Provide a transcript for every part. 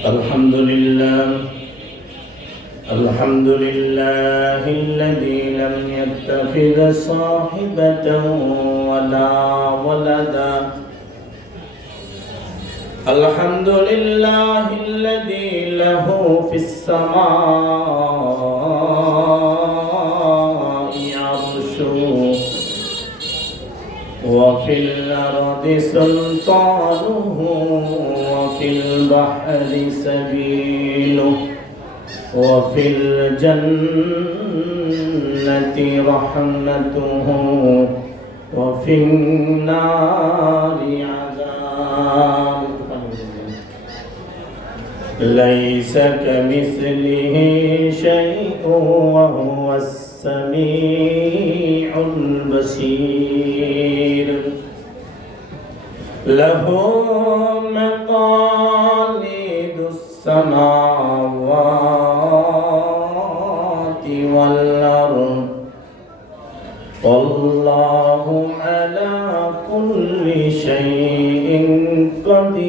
الحمد لله. الحمد لله الذي لم يتخذ صاحبة ولا ولدا. الحمد لله الذي له في السماء. وفي الأرض سلطانه وفي البحر سبيله وفي الجنة رحمته وفي النار عذاب ليس كمثله شيء وهو السميع البصير له مقاليد السماوات والأرض والله على كل شيء قدير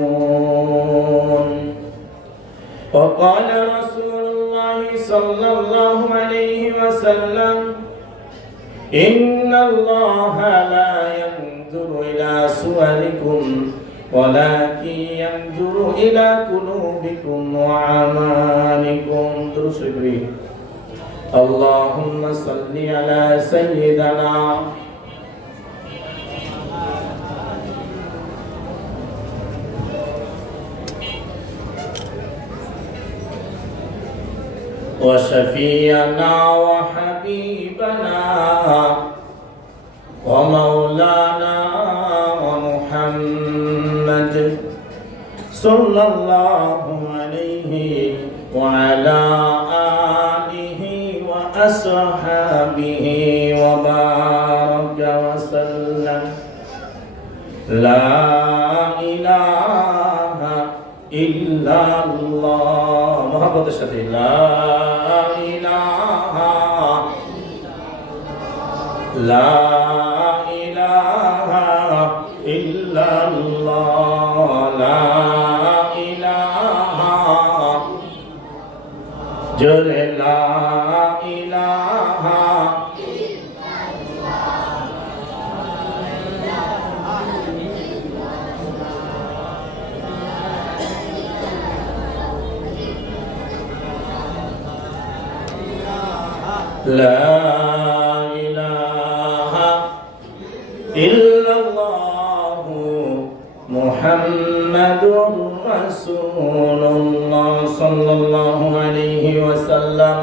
لحافظون وقال رسول الله صلى الله عليه وسلم إن الله لا ينظر إلى صوركم ولكن ينظر إلى قلوبكم وأعمالكم درس إبراهيم اللهم صل على سيدنا وشفينا وحبيبنا ومولانا ومحمد صلى الله عليه وعلى آله وأصحابه وبارك وسلم. لا إله إلا الله. محبة الشفيع لا إله لا إله إلا الله لا إله إلا الله محمد رسول الله صلى الله عليه وسلم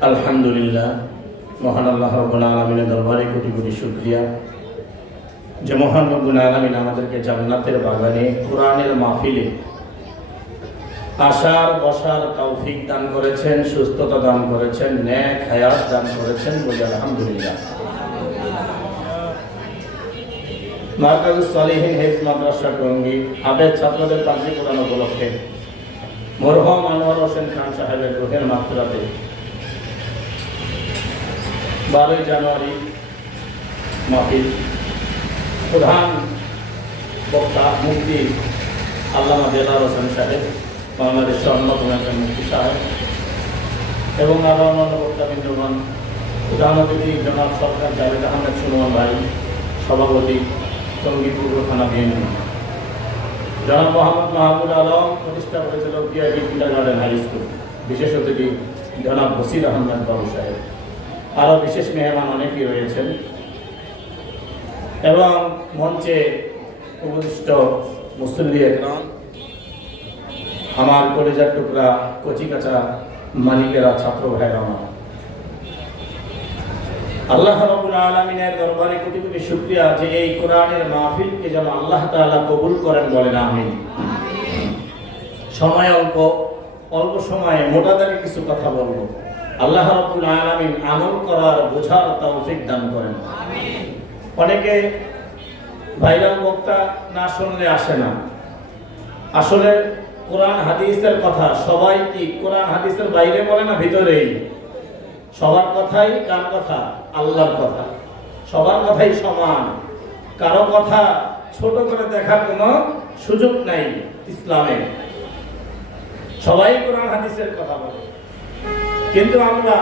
আলহামদুলিল্লাহ মহান আল্লাহ রব্বুল আলমিনের দরবারে কোটি কোটি শুক্রিয়া যে মহান রব্বুল আলমিন আমাদেরকে জান্নাতের বাগানে কোরআনের মাহফিলে আসার বসার তৌফিক দান করেছেন, সুস্থতা দান করেছেন, ন্যাক হায়াত দান করেছেন বলে আলহামদুলিল্লাহ। মার্কাজ সালিহীন হেফ মাদ্রাসা টঙ্গী, আবেদ ছাত্রদের পাখি কোরআন উপলক্ষে মরহম আনোয়ার হোসেন খান সাহেবের রোহের মাত্রাতে বারোই জানুয়ারি মাহফিল। প্রধান বক্তা মুক্তি আল্লামা দেলার হোসেন সাহেব বাংলাদেশের অন্যতম একজন মুক্তি সাহেব এবং আরও অন্যান্য বক্তাবৃন্দগণ প্রধান অতিথি জনাব সরকার জাভেদ আহমেদ সুলমান ভাই, সভাপতি টঙ্গী পূর্ব থানা বিএনপি। জনাব মোহাম্মদ মাহমুদ আলম প্রতিষ্ঠা করেছিল PID kindergarten high school বিশেষ অতিথি জনাব বসির আহমেদ বাবু সাহেব। আরও বিশেষ মেহমান অনেকেই রয়েছেন। এবং মঞ্চে উপদিষ্ট মুসল্লি একরাম আমার কলেজার টুকরা কচিকাচা মালিকেরা, ছাত্র ভাইরা আমার। আল্লাহ রাব্বুল আলামিনের দরবারে কোটি কোটি শুকরিয়া যে এই কোরআনের মাহফিলকে যেন আল্লাহ তাআলা কবুল করেন বলেন, আমিন। সময় অল্প অল্প সময়ে মোটা দাগে কিছু কথা বলব। আল্লাহ রাব্বুল আলামিন আমল করার বোঝার তৌফিক দান করেন। অনেকে ভাইরাল বক্তা না শুনলে আসে না। আসলে কোরআন হাদিসের কথা। সবাই কি কোরআন হাদিসের বাইরে বলে না ভিতরেই? সবার কথাই কার কথা? আল্লাহর কথা। সবার কথাই সমান। কারও কথা ছোট করে দেখার কোনো সুযোগ নাই ইসলামে। সবাই কোরআন হাদিসের কথা বলে। কিন্তু আমরা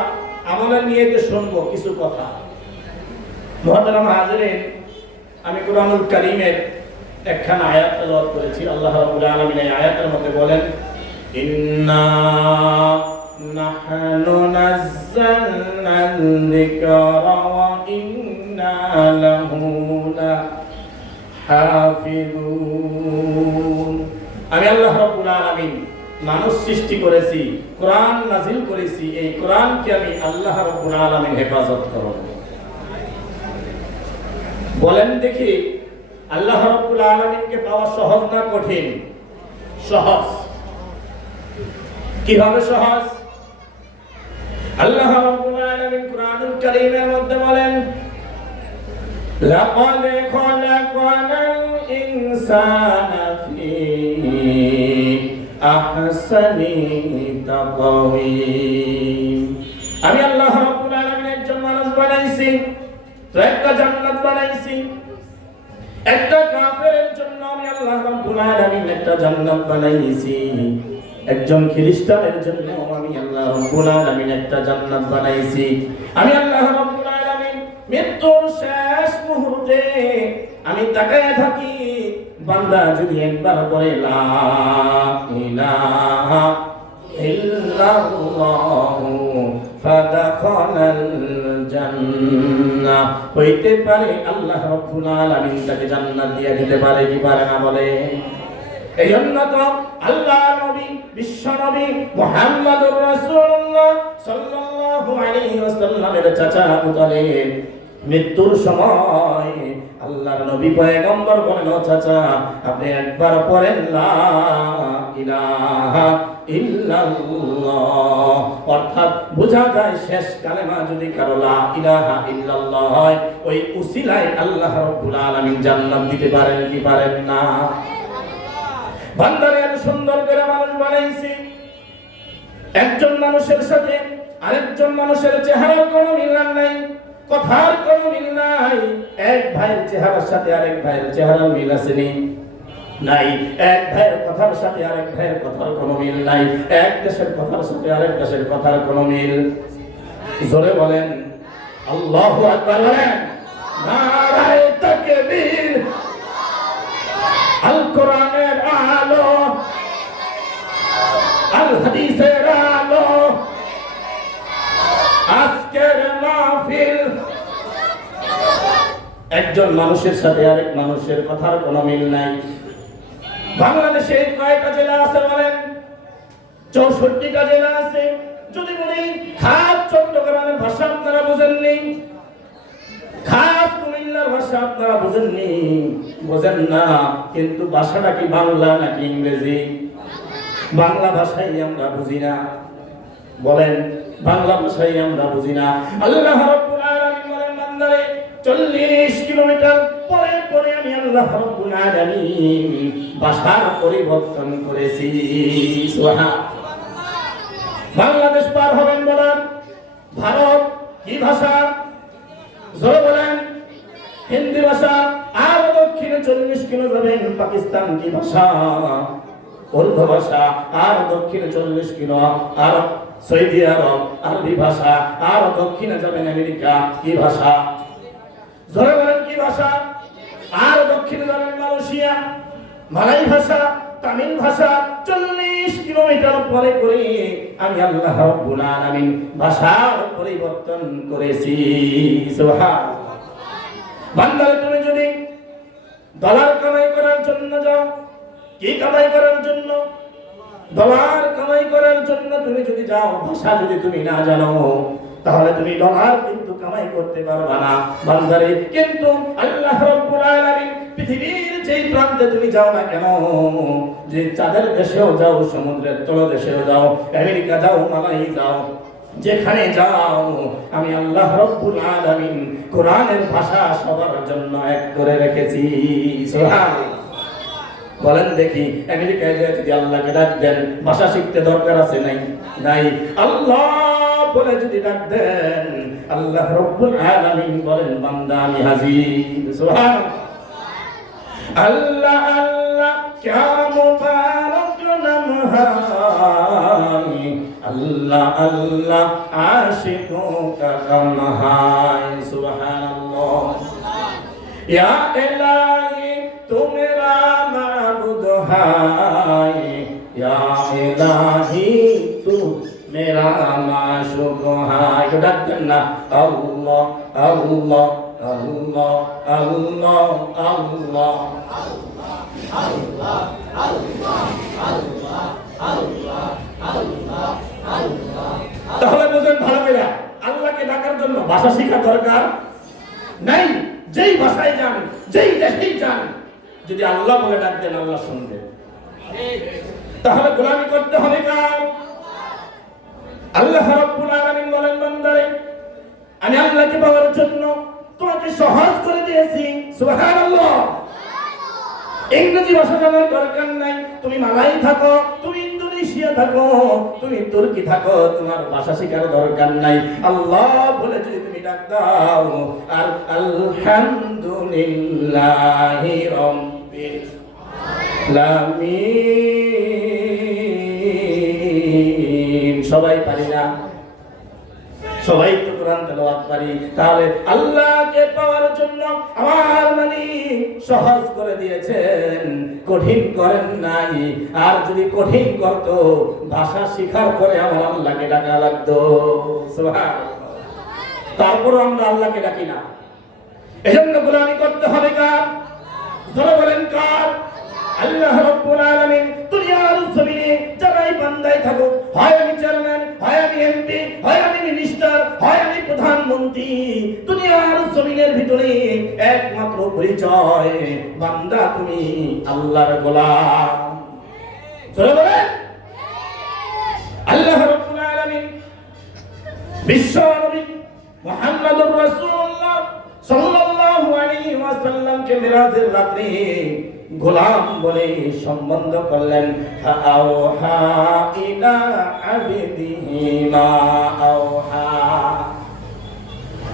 আমাদের নিয়ে শুনব কিছু কথা। মহতারাম হাজরিন, আমি কোরআনুল কারীমের একখানা আয়াত তেলাওয়াত করেছি, আল্লাহ রাব্বুল আলামিন এই আয়াতের মধ্যে বলেন, ইন্না নাহনু নাযালনা যিকরা ওয়া ইন্না লাহু লাহাফিজুন. আমি আল্লাহ রাব্বুল আলামিন মানুষ সৃষ্টি করেছি, কোরআন নাজিল করেছি, এই কোরআনকে আমি আল্লাহ রাব্বুল আলামিন হেফাজত করব। বলেন দেখি আল্লাহ রব্বুল আলমিনকে পাওয়া সহজ না কঠিন? সহজ। কীভাবে সহজ? আল্লাহ রব্বুল আলামিন কুরআনুল কারীমের মধ্যে বলেন, লাকাদ খলাকনাল ইনসানা ফি আহসানি তাকওয়িম। আমি আল্লাহ রব্বুল আলামিন জন্য মানুষ বানাইছি, তো একটা জান্নাত বানাইছি। একটা কাফেরের জন্য আমি আল্লাহ রাব্বুল আলামিন একটা জান্নাত বানাইছি। একজন খ্রিস্টানের জন্য আমি আল্লাহ রাব্বুল আলামিন একটা জান্নাত বানাইছি। আমি আল্লাহ রাব্বুল আলামিন মৃত্যুর শেষ মুহূর্তে আমি তাকায় থাকি, বান্দা যদি একবার পড়ে লা ইলাহা ইল্লাল্লাহু ফাদাখালাল জান্নাহ। হইতে পারে আল্লাহ রাব্বুল আলামিন তাকে জান্নাত দিয়ে দিতে পারে কি পারে না বলে? এই জন্য তো আল্লাহ নবী, বিশ্ব নবী মুহাম্মদুর রাসূলুল্লাহ সাল্লাল্লাহু আলাইহি ওয়াসাল্লামের চাচা মৃত্যুর সময় আল্লাহর নবী পয়গম্বর বলেন, ও চাচা, আপনি একবার পড়েন, লা ইলাহা ইল্লাল্লাহ। অর্থাৎ বোঝা যায় শেষ কালেমা যদি কারও লা ইলাহা ইল্লাল্লাহ হয়, ওই উসিলায় আল্লাহ রাব্বুল আলামিন জান্নাত দিতে পারেন কি পারেন না? বান্দারে এত সুন্দর করে মানুষ বানাইছি। একজন মানুষের সাথে আরেকজন মানুষের চেহারার কোনো মিল নাই, কথার কোনো মিল নাই। এক ভাইয়ের চেহারার সাথে আরেক ভাইয়ের চেহারার মিল আসেনি নাই। এক ভাইয়ের কথার সাথে আরেক ভাইয়ের কথার কোনো মিল নাই। এক দেশের কথার সাথে আরেক দেশের কথার কোনো মিল। জোরে বলেন। আল্লাহু বলেন। নারায়ে তাকবীর। আল কোরআনের আলো। আল হাদিসের আলো। আজকের মাহফিল একজন মানুষের সাথে আরেক মানুষের কথার কোনো মিল নাই। বাংলাদেশে কয়টা জেলা আছে বলেন, চৌষট্টিটা জেলা আছে। যদি বলি, খাস চট্টগ্রামের ভাষা আপনারা বোঝেননি, খাস কুমিল্লার ভাষা আপনারা বোঝেননি, বোঝেন না, কিন্তু ভাষাটা কি বাংলা নাকি ইংরেজি? বাংলা ভাষাই আমরা বুঝি না। বলেন, বাংলা ভাষাই আমরা বুঝি না। আল্লাহ রাব্বুল আলামিন বলেন, বান্দারে 40 কিলোমিটার, পরে পরে আমি আল্লাহ রাব্বুল পরিবর্তন করেছি। বাংলাদেশ পার হবেন বলেন, ভারত কি ভাষা? জোরে বলেন, হিন্দি ভাষা। আর দক্ষিণে চল্লিশ কিলো যাবেন, পাকিস্তান কি ভাষা? উর্দু ভাষা। আর দক্ষিণে চল্লিশ কিলো, আর সৌদি আরব, আরবি ভাষা। আর দক্ষিণে যাবেন আমেরিকা, কি ভাষা? জোরে বলেন কি ভাষা, আর দক্ষিণে যাবেন মালয়েশিয়া, মালাই ভাষা, তামিল ভাষা, চল্লিশ কিলোমিটার পরে পরে আমি আল্লাহ রাব্বুল আলামিন ভাষার পরিবর্তন করেছি। বান্দারে, তুমি যদি ডলার কামাই করার জন্য যাও, কি কামাই করার জন্য? ডলার কামাই করার জন্য তুমি যদি যাও, ভাষা যদি তুমি না জানো তাহলে তুমি ডলার কিন্তু কামাই করতে পারবা না, বান্দারে। কিন্তু আল্লাহ রাব্বুল আলামিন পৃথিবীর যেই প্রান্তে তুমি যাও না কেন, যে চাঁদের দেশেও যাও, সমুদ্রের তলদেশেও যাও, আমেরিকা যাও মালাই যাও, যেখানে যাও, আমি আল্লাহ রব্বুল আলামিন কোরআনের ভাষা সবার জন্য এক করে রেখেছি। সুবহানাল্লাহ। বলেন দেখি, আমেরিকায় যদি আল্লাহকে ডাক দেন, ভাষা শিখতে দরকার আছে নাই? নাই। আল্লাহ বলে যদি ডাক দেন, আল্লাহ রব্বুল আলামিন বলেন, বান্দা, আমি হাজির। সুবহানাল্লাহ। আল্লাহ আল্লাহ ক্যা মুবারক নাম হাই আল্লাহ আল্লাহ আশিকো কা কাম হাই সুবহানাল্লাহ। ইয়া ইলাহি তুমরা মাবুদ হাই ইয়া ইলাহি معشوقها يردنا الله الله الله الله الله الله তাহলে বলছেন ভালো করে, আল্লাহকে ডাকার জন্য ভাষা শেখা দরকার নাই। যেই ভাষায় যান, যেই দেশেই যান, যদি আল্লাহ বলে ডাক দেন, আল্লাহ শুনবে। তাহলে গোলামি করতে হবে কার আল্লাহ রাব্বুল আলামিন বলেন, বান্দারে, আমি আল্লাহকে পাওয়ার জন্য তোমাকে সহজ করে দিয়েছি। সুবহানাল্লাহ। ইংরেজি ভাষা জানার দরকার নাই। তুমি মালাই থাকো, তুমি ইন্দোনেশিয়া থাকো, তুমি তুর্কি থাকো, তোমার ভাষা শেখার দরকার নাই। আল্লাহ বলে যদি তুমি ডাক দাও, আর আলহামদুলিল্লাহি রাব্বিল আলামিন। সবাই পারি না। সবাই তো কোরআন তেলাওয়াত পারি। তাহলে আল্লাহকে পাওয়ার জন্য আমার মানে সহজ করে দিয়েছেন। কঠিন করেন নাই। আর যদি কঠিন করত, ভাষা শিখার পরে আমার আল্লাহকে ডাকা লাগতো। তারপরও আমরা আল্লাহকে ডাকি না। এজন্য গোলামি করতে হবে কার? যারা বলেন কার? আল্লাহ রাব্বুল আলামিন দুনিয়ার জমিনে যারাই বান্দায় থাকুক, হয় প্রধানমন্ত্রী দুনিয়ার জমিনের ভিতরে একমাত্র পরিচয়, বান্দা তুমি আল্লাহর গোলাম। বলেন? আল্লাহ বিশ্ব রাতে গোলাম বলে সম্বন্ধ করলেন। ফাআওহা ইলা আওহা।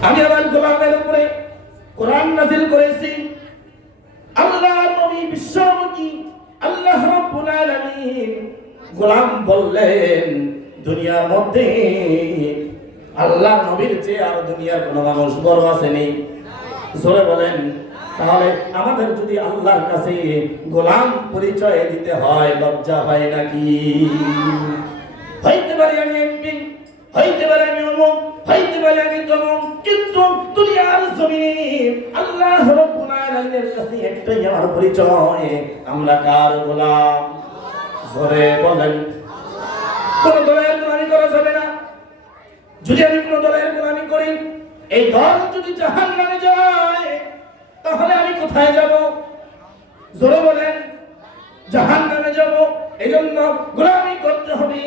আমি আমার গোলামের উপরে কোরআন নাযিল করেছি। আল্লাহ নবী বিশ্বমুখী, আল্লাহ রাব্বুল আলামিন গোলাম বললেন, দুনিয়ার মধ্যে আল্লাহ নবীর চেয়ে আর দুনিয়ার কোনো মানুষ বড় আসেনি জোরে বলেন। তাহলে আমাদের যদি আল্লাহর কাছে গোলাম পরিচয় দিতে হয়, লজ্জা হয় নাকি? হইতে পারি আমি এমপি, হইতে পারি আমি অমুক, হইতে পারি আমি তমুক। কিন্তু দুনিয়ার জমিনে আল্লাহ রাব্বুল আলামিনের কাছে একটাই আমার পরিচয়। আমরা কার গোলাম? জোরে বলেন। কোন দলের গোলামি করা যাবে না। যদি আমি কোন দলের গোলামি করি, এই দল যদি জাহান নামে যায়, তাহলে আমি কোথায় যাব? জোরে বলেন। জাহান নামে যাব। এই জন্য গোলামি করতে হবে।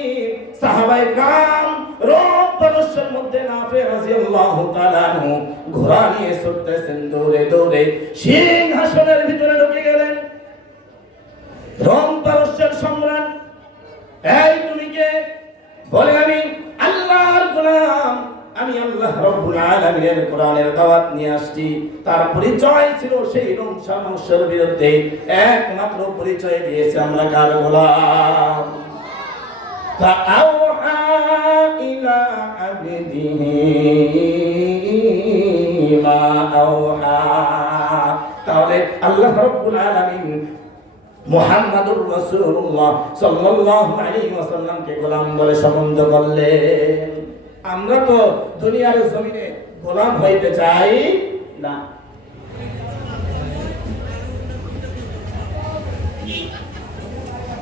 সাহাবাই কাম রোগ পরশের মধ্যে নাফে রাদিয়াল্লাহু তাআলা আনহু ঘোড়া নিয়ে ছুটতেছেন দৌড়ে দৌড়ে। সিংহাসনের ভিতরে ঢুকে গেলেন। রোম পারস্যের সম্রাট, এই তুমি কে? বলে, আমি আল্লাহর গোলাম। আল্লাহ রব্বুল আলামিনের কোরআনের দাওয়াত নিয়ে আসছি তার পরিচয় ছিল সেই রোম সামস্যের বিরুদ্ধে একমাত্র পরিচয় দিয়েছে আমরা কার গোলাম فأوحى إلى عبده ما أوحى তাহলে আল্লাহ রব্বুল আলামিন মুহাম্মাদুর রাসূলুল্লাহ সাল্লাল্লাহু আলাইহি ওয়াসাল্লামকে গোলাম বলে সম্বন্ধ করলেন আমরা তো দুনিয়ার জমিনে গোলাম হইতে চাই না।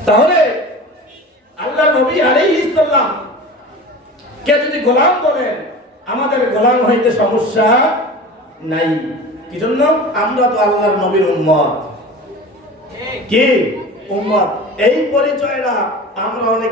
তাহলে আল্লাহ নবী আলাইহিস সালাম কে যদি গোলাম বলেন আমাদের গোলাম হইতে সমস্যা নাই। কি জন্য আমরা তো আল্লাহর নবীর উম্মত। কি? উম্মত। এই পরিচয়টা আমরা অনেক